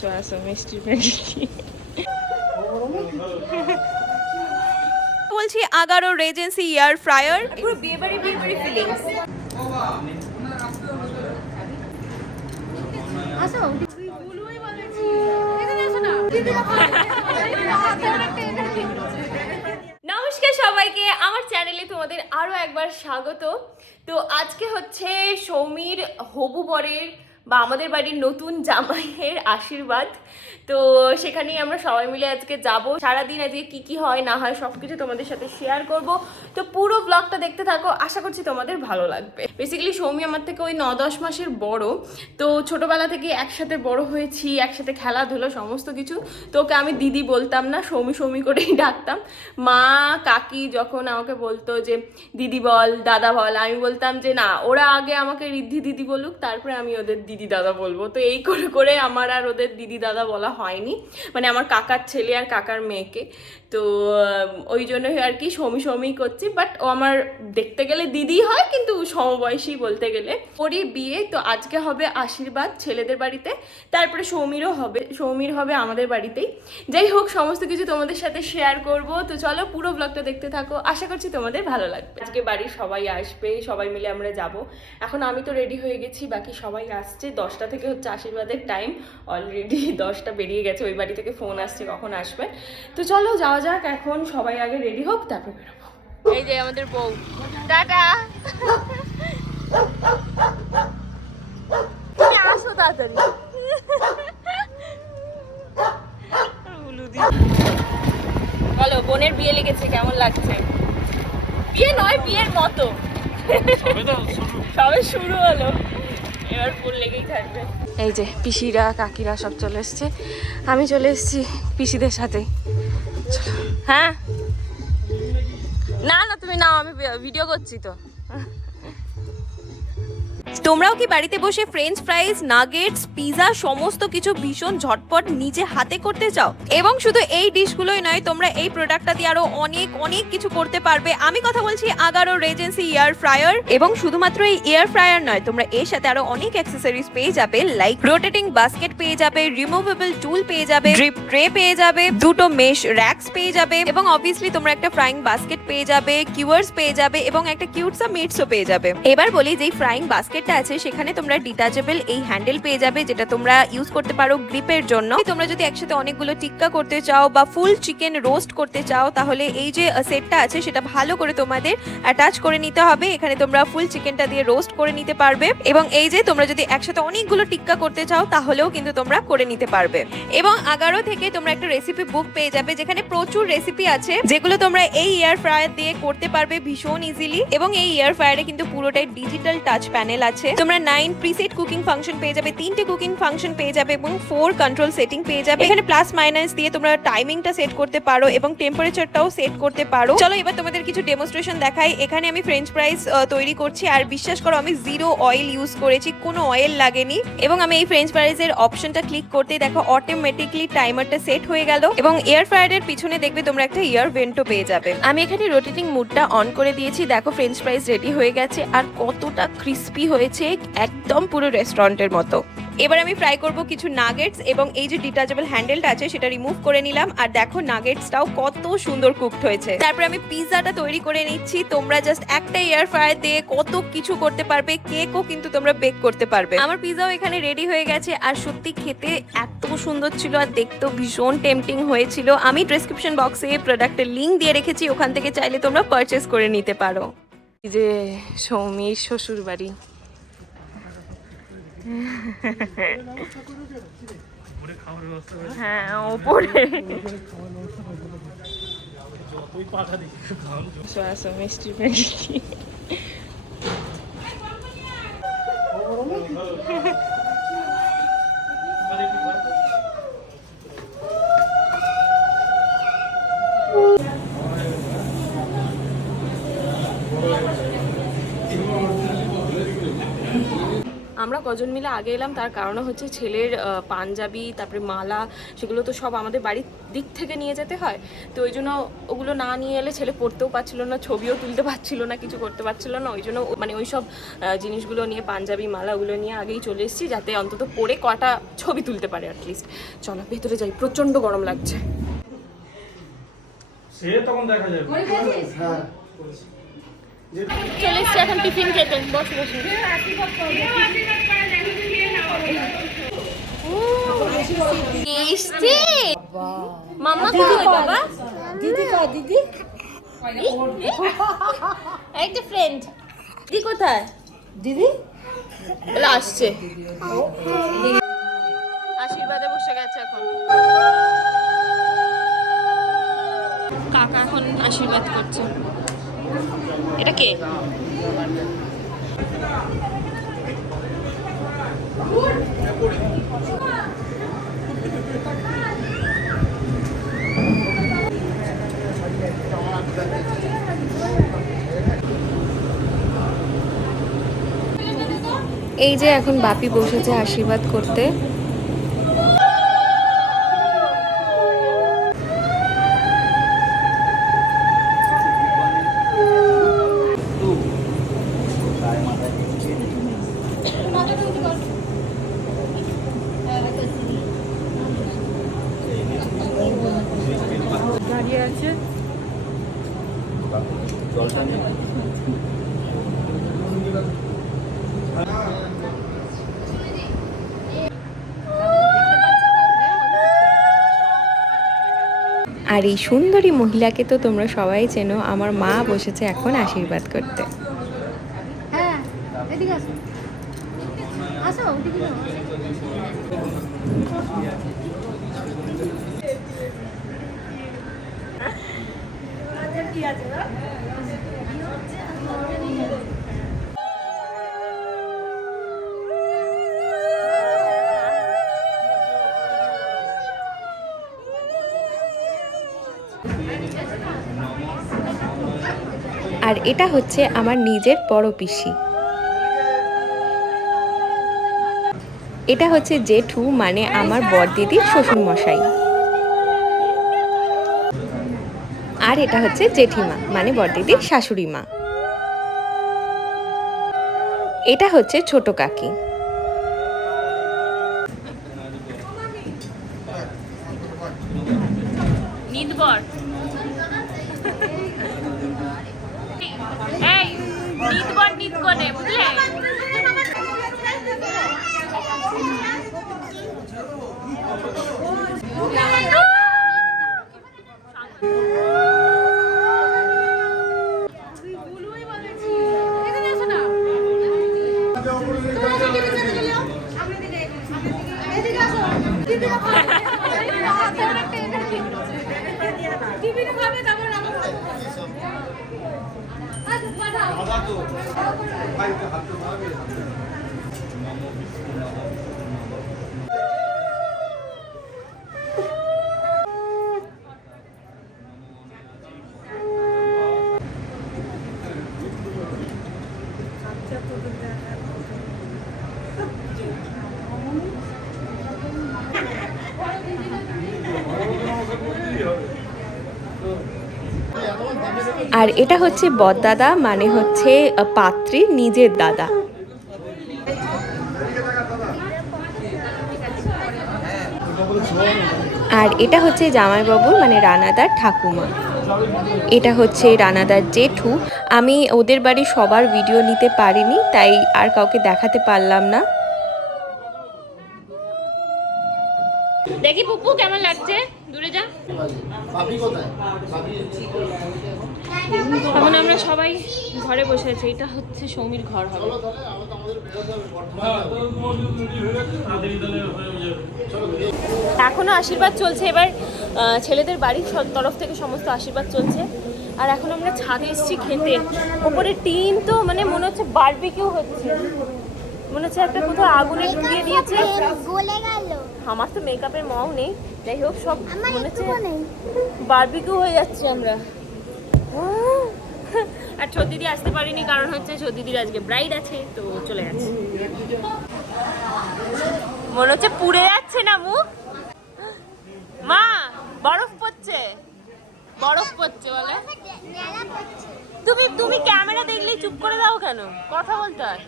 আসো আসো মিষ্টির প্যাকেট বলছি আগারো রেজেন্সি এয়ার ফ্রায়ার পুরো বিয়ে বাড়ি বিয়ে ফিলিংস আসো। নমস্কার সবাইকে আমার চ্যানেলে তোমাদের আরও একবার স্বাগত। তো আজকে হচ্ছে সৌমির হবু বরের বা আমাদের বাড়ির নতুন জামাইয়ের আশীর্বাদ। তো সেখানেই আমরা সবাই মিলে আজকে যাব। সারাদিন আজকে কি কি হয়, না হয় সব কিছু তোমাদের সাথে শেয়ার করব। তো পুরো ব্লগটা দেখতে থাকো, আশা করছি তোমাদের ভালো লাগবে। বেসিক্যালি সৌমি আমার থেকে ওই ন দশ মাসের বড়। তো ছোটবেলা থেকে একসাথে বড় হয়েছি, একসাথে খেলাধুলো সমস্ত কিছু। তো ওকে আমি দিদি বলতাম না, সৌমি সৌমি করেই ডাকতাম। মা, কাকি যখন আমাকে বলতো যে, দিদি বল, দাদা বল, আমি বলতাম যে, না, ওরা আগে আমাকে ঋদ্ধি দিদি বলুক, তারপরে আমি ওদের দিদি দাদা বলব। তো এই করে করে আমার আর ওদের দিদি দাদা বলা হয়নি। মানে আমার কাকার ছেলে আর কাকার মেয়েকে। তো ওই জন্যই আর কি সমি সৌমি করছি বাট ও আমার দেখতে গেলে দিদি হয়, কিন্তু সমবয়সী বলতে গেলে। ওরই বিয়ে, তো আজকে হবে আশীর্বাদ ছেলেদের বাড়িতে, তারপরে সৌমিরও হবে, সৌমির হবে আমাদের বাড়িতেই। যাই হোক, সমস্ত কিছু তোমাদের সাথে শেয়ার করব, তো চলো পুরো ব্লগটা দেখতে থাকো, আশা করছি তোমাদের ভালো লাগবে। আজকে বাড়ির সবাই আসবে, সবাই মিলে আমরা যাব। এখন আমি তো রেডি হয়ে গেছি, বাকি সবাই আসছে, দশটা থেকে হচ্ছে আশীর্বাদের টাইম অলরেডি দশটা বেরিয়ে গেছে, ওই বাড়ি থেকে ফোন আসছে, কখন আসবে। তো চলো, যাওয়া যাক এখন সবাই আগে রেডি হোক তারপর বেরোবো। এই যে আমাদের বউ। টাটা। আসো তাড়াতাড়ি। বলো বোনের বিয়ে লেগেছে কেমন লাগছে? বিয়ে নয় বিয়ের মতো। সবে শুরু হলো। এবার ফুল লেগেই থাকবে। এই যে পিসিরা কাকিরা সব চলে এসছে। আমি চলে এসেছি পিসিদের সাথে। হ্যাঁ? না না তুমি নাও আমি ভিডিও করছি তো। তোমরাও কি বাড়িতে বসে ফ্রেঞ্চ ফ্রাইজ নাগেটস পিজা সমস্ত কিছু ভীষণ ঝটপট নিজে হাতে করতে চাও? এবং শুধু এই ডিশগুলোই নয়, তোমরা এই প্রোডাক্টটা দিয়ে আরও অনেক অনেক কিছু করতে পারবে। আমি কথা বলছি আগারো রেজেন্সি এয়ার ফ্রায়ার এবং শুধুমাত্র এই এয়ার ফ্রায়ার নয়, তোমরা এর সাথে আরও অনেক অ্যাক্সেসরিজ পেয়ে যাবে লাইক রোটেটিং বাস্কেট পেয়ে যাবে রিমুভেবল টুল পেয়ে যাবে ড্রিপ ট্রে পেয়ে যাবে, দুটো মেশ র্যাকস পেয়ে যাবে এবং অবভিয়াসলি তোমরা একটা ফ্রাইং বাস্কেট পেয়ে যাবে কিউয়ার্স পেয়ে যাবে এবং একটা কিউটসা মিটসও পেয়ে যাবে। এবার বলি যেই ফ্রাইং বাস্কেটটা আছে, সেখানে তোমরা ডিটাচেবল এই হ্যান্ডেল পেয়ে যাবে, যেটা তোমরা ইউজ করতে পারো গ্রিপের জন্য। তোমরা যদি একসাথে অনেকগুলো টিক্কা করতে চাও বা ফুল চিকেন রোস্ট করতে চাও, তাহলে এই যে সেটটা আছে, সেটা ভালো করে তোমাদের অ্যাটাচ করে নিতে হবে। এখানে তোমরা ফুল চিকেনটা দিয়ে রোস্ট করে নিতে পারবে। এবং এই যে, তোমরা যদি একসাথে অনেকগুলো টিক্কা করতে চাও, তাহলেও কিন্তু তোমরা করে নিতে পারবে। এবং আগারো থেকে তোমরা একটা রেসিপি বুক পেয়ে যাবে, যেখানে প্রচুর রেসিপি আছে, যেগুলো তোমরা এই এয়ার ফ্রায়ার দিয়ে করতে পারবে ভীষণ ইজিলি এবং এই এয়ার ফ্রায়ারে কিন্তু পুরোটাই ডিজিটাল টাচ প্যানেল আছে তোমরা নাইন প্রিসেট কুকিং ফাংশন পেয়ে যাবে, তিনটে কুকিং ফাংশন পেয়ে যাবে এবং ফোর কন্ট্রোল সেটিং পেয়ে যাবে। এখানে প্লাস মাইনাস দিয়ে তোমরা টাইমিংটা সেট করতে পারো এবং টেম্পারেচারটাও সেট করতে পারো। চলো এবার তোমাদের কিছু ডেমনস্ট্রেশন দেখাই। এখানে আমি ফ্রেঞ্চ ফ্রাইস তৈরি করছি আর বিশ্বাস করো আমি জিরো অয়েল ইউজ করেছি, কোনো অয়েল লাগেনি। এবং আমি এই ফ্রেঞ্চ ফ্রাইজের অপশনটা ক্লিক করতে দেখো অটোমেটিকলি টাইমারটা সেট হয়ে গেল এবং এয়ার ফ্রায়ারের পিছনে দেখবে তোমরা একটা ইয়ার ভেন্টও পেয়ে যাবে। আমি এখানে রোটেটিং মুডটা অন করে দিয়েছি। দেখো ফ্রেঞ্চ ফ্রাইজ রেডি হয়ে গেছে আর কতটা ক্রিস্পি হয়েছে একদম পুরো রেস্টুরেন্টের মতো। এবার আমি ফ্রাই করব কিছু নাগেটস এবং এই যে ডিটাচেবল হ্যান্ডেলটা আছে, সেটা রিমুভ করে নিলাম। আর দেখো নাগেটসটাও কত সুন্দর কুকড হয়েছে। তারপর আমি পিৎজাটা তৈরি করে নিচ্ছি। তোমরা জাস্ট একটা এয়ার ফ্রায়ার দিয়ে কত কিছু করতে পারবে কেকও কিন্তু তোমরা বেক করতে পারবে। আমার পিৎজাও এখানে রেডি হয়ে গেছে। আর সত্যি খেতে এত সুন্দর ছিল আর দেখতেও ভীষণ টেম্পটিং হয়েছিল। আমি ডেসক্রিপশন বক্সে প্রোডাক্টের লিংক দিয়ে রেখেছি। ওখান থেকে চাইলে তোমরা পারচেস করে নিতে পারো। যে সৌমির শ্বশুর বাড়ি হ্যাঁ ওপরে। আসো মিষ্টি প্যাকেট আমরা কজন মিলে আগে এলাম তার কারণ হচ্ছে ছেলের পাঞ্জাবি তারপরে মালা সেগুলো তো সব আমাদের বাড়ির দিক থেকে নিয়ে যেতে হয়। তো ওই জন্য ওগুলো না নিয়ে এলে ছেলে পড়তেও পারছিল না ছবিও তুলতে পারছিল না কিছু করতে পারছিল না। ওই জন্য মানে ওই সব জিনিসগুলো নিয়ে পাঞ্জাবি মালা ওগুলো নিয়ে আগেই চলে এসেছি যাতে অন্তত পরে কটা ছবি তুলতে পারে অ্যাটলিস্ট চলো ভেতরে যাই প্রচণ্ড গরম লাগছে। সে তখন দেখা যাবে। চলে এসছি এখন টিফিন খেতে। বস বসে। মিষ্টি। মামা কই বাবা? দিদি কয় দিদি? একটা ফ্রেন্ড দিদি কোথায়? দিদি? বলে আসছে। আশীর্বাদে বসে গেছে এখন। কাকা এখন আশীর্বাদ করছে। এটা কে? এই যে এখন বাপি বসেছে আশীর্বাদ করতে। আর এই সুন্দরী মহিলাকে তো তোমরা সবাই চেনো, আমার মা বসেছে এখন আশীর্বাদ করতে হ্যাঁ। আর এটা হচ্ছে আমার নিজের বড় পিসি। এটা হচ্ছে জেঠু মানে আমার বড়দিদির শ্বশুর মশাই আর এটা হচ্ছে জেঠিমা মানে বড়দিদির শাশুড়ি মা। এটা হচ্ছে ছোট কাকি নিদবর এই নিদবর নিদ কোনে বুঝলে এখানে আসো না তোমরা টিভি চ্যানেলে চলে যাও এদিকে আসো টিভি টিভি খাবে তারপর রান্না করবে আচ্ছা পাঠাও আর এটা হচ্ছে বদদাদা মানে হচ্ছে পাত্রী, নিজের দাদা। আর এটা হচ্ছে জামাইবাবুর মানে রানাদার ঠাকুমা। এটা হচ্ছে রানাদার জেঠু। আমি ওদের বাড়ি সবার ভিডিও নিতে পারিনি, তাই আর কাউকে দেখাতে পারলাম না। দেখি পুপু কেমন লাগছে? এখন আমরা সবাই ঘরে বসে আছি। এটা হচ্ছে সৌমির ঘর হবে। এখনও আশীর্বাদ চলছে। এবার ছেলেদের বাড়ির সব- তরফ থেকে সমস্ত আশীর্বাদ চলছে। আর এখন আমরা ছাদে এসেছি খেতে। ওপরে টিন তো মানে মনে হচ্ছে বারবিকিউ হচ্ছে। মনে হচ্ছে একটা কোথাও আগুনে ঢুকিয়ে দিয়েছে গলে গেল। আমার তো মেকআপের মাও নেই। যাই হোক সব মনে হচ্ছে বারবিকিউ হয়ে যাচ্ছে আমরা। আর ছোট দিদি আসতে পারিনি কারণ হচ্ছে ছোট দিদির আজকে ব্রাইড আছে তো চলে গেছে। মনে হচ্ছে পুড়ে যাচ্ছে না মুখ। মা বরফ পড়ছে। বরফ পড়ছে বলে। তুমি তুমি ক্যামেরা দেখলেই চুপ করে দাও কেন? কথা বলতে হয়।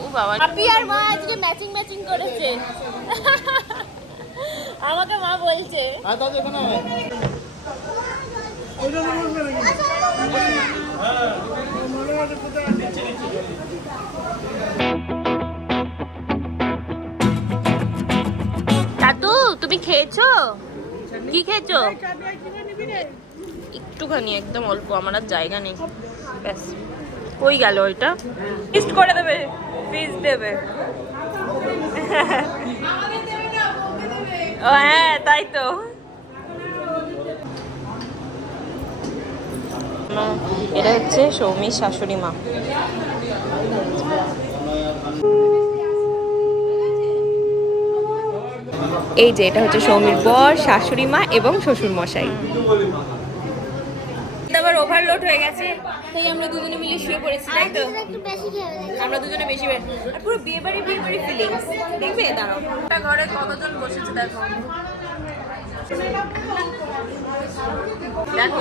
ও বাবা আপি আর মা আজকে ম্যাচিং ম্যাচিং করেছে। আমাকে মা বলছে। দাদু তুমি খেয়েছো? কি খেয়েছো? একটুখানি একদম অল্প আমার আর জায়গা নেই। ব্যাস কই গেল ওইটা? ফিস্ট করে দেবে ফিস দেবে। ও হ্যাঁ তাই তো। এটা হচ্ছে সৌমির শাশুড়ি মা। এই যে এটা হচ্ছে সৌমির বর শাশুড়ি মা এবং শ্বশুর মশাই। আবার ওভারলোড হয়ে গেছে তাই আমরা দুজনে মিলে শুয়ে পড়েছি তাই তো। আমরা দুজনে বেশি আর পুরো বিয়ে বাড়ি বিয়ে বাড়ি ফিলিংস দেখবে? দাঁড়াও। একটা ঘরে কতজন বসেছে দেখো। দেখো।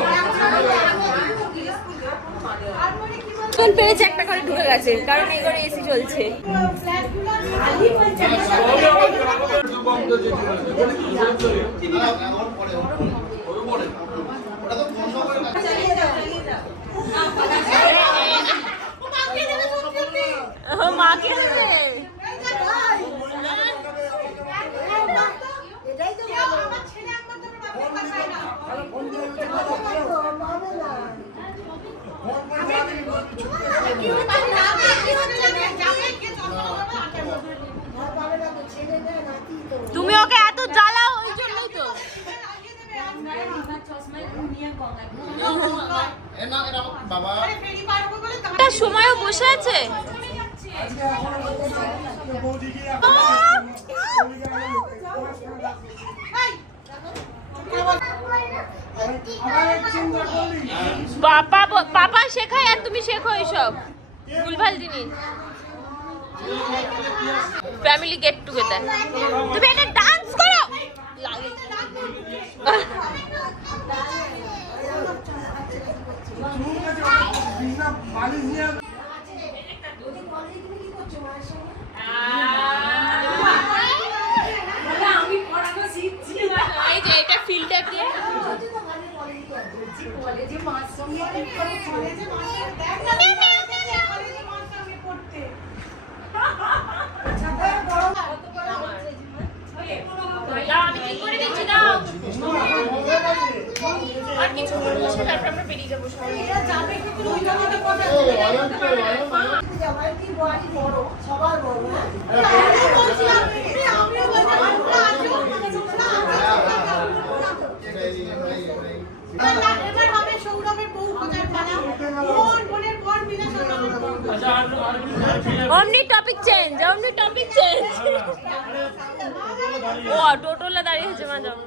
পেরেছে একটা ঘরে ঢুকে গেছে কারণ এই ঘরে এসি চলছে। তুমি ওকে এত জ্বালাও ওই জন্যই তো বাবা একটা সময়ও বসে আছে? পাপা পাপা শেখায় আর তুমি শেখো এইসব। ভুলভাল জিনিস। ফ্যামিলি গেট টুগেদার তুমি একটা ডান্স করো। লাগে ফিল্টার দিয়ে। দাও, আমি ঠিক করে দিচ্ছি দাও আর কিছু বলছে তারপর আমরা বেরিয়ে যাব সবাই এবার হবে সৌরভের বউ খোঁজার পালা বোন বোনের বর মিলে সৌরভের বউ অমনি টপিক চেঞ্জ অমনি টপিক চেঞ্জ ও টোটোলা দাঁড়িয়ে আছে মা যাও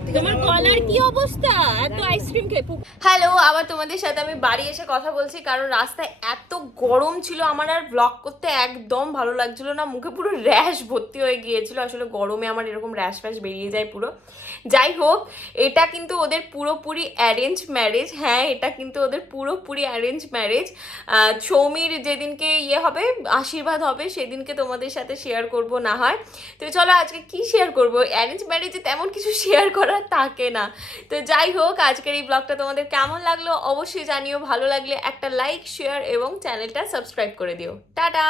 গলার কি অবস্থা? এত আইসক্রিম খেয়ে হ্যালো আবার তোমাদের সাথে আমি বাড়ি এসে কথা বলছি কারণ রাস্তায় এত গরম ছিল আমার আর ব্লগ করতে একদম ভালো লাগছিল না মুখে পুরো র্যাশ ভর্তি হয়ে গিয়েছিল আসলে গরমে আমার এরকম র্যাশ ফ্যাশ বেরিয়ে যায় পুরো। যাই হোক এটা কিন্তু ওদের পুরোপুরি অ্যারেঞ্জ ম্যারেজ হ্যাঁ এটা কিন্তু ওদের পুরোপুরি অ্যারেঞ্জ ম্যারেজ সৌমির যেদিনকে ইয়ে হবে আশীর্বাদ হবে সেদিনকে তোমাদের সাথে শেয়ার করব না হয়। তো চলো আজকে কি শেয়ার করব? অ্যারেঞ্জ ম্যারেজে তেমন কিছু শেয়ার করার থাকে না। তো যাই হোক, আজকের এই ব্লগটা তোমাদের কেমন লাগল অবশ্যই জানিও। ভালো লাগলে একটা লাইক শেয়ার এবং চ্যানেলটা সাবস্ক্রাইব করে দিও। টাটা!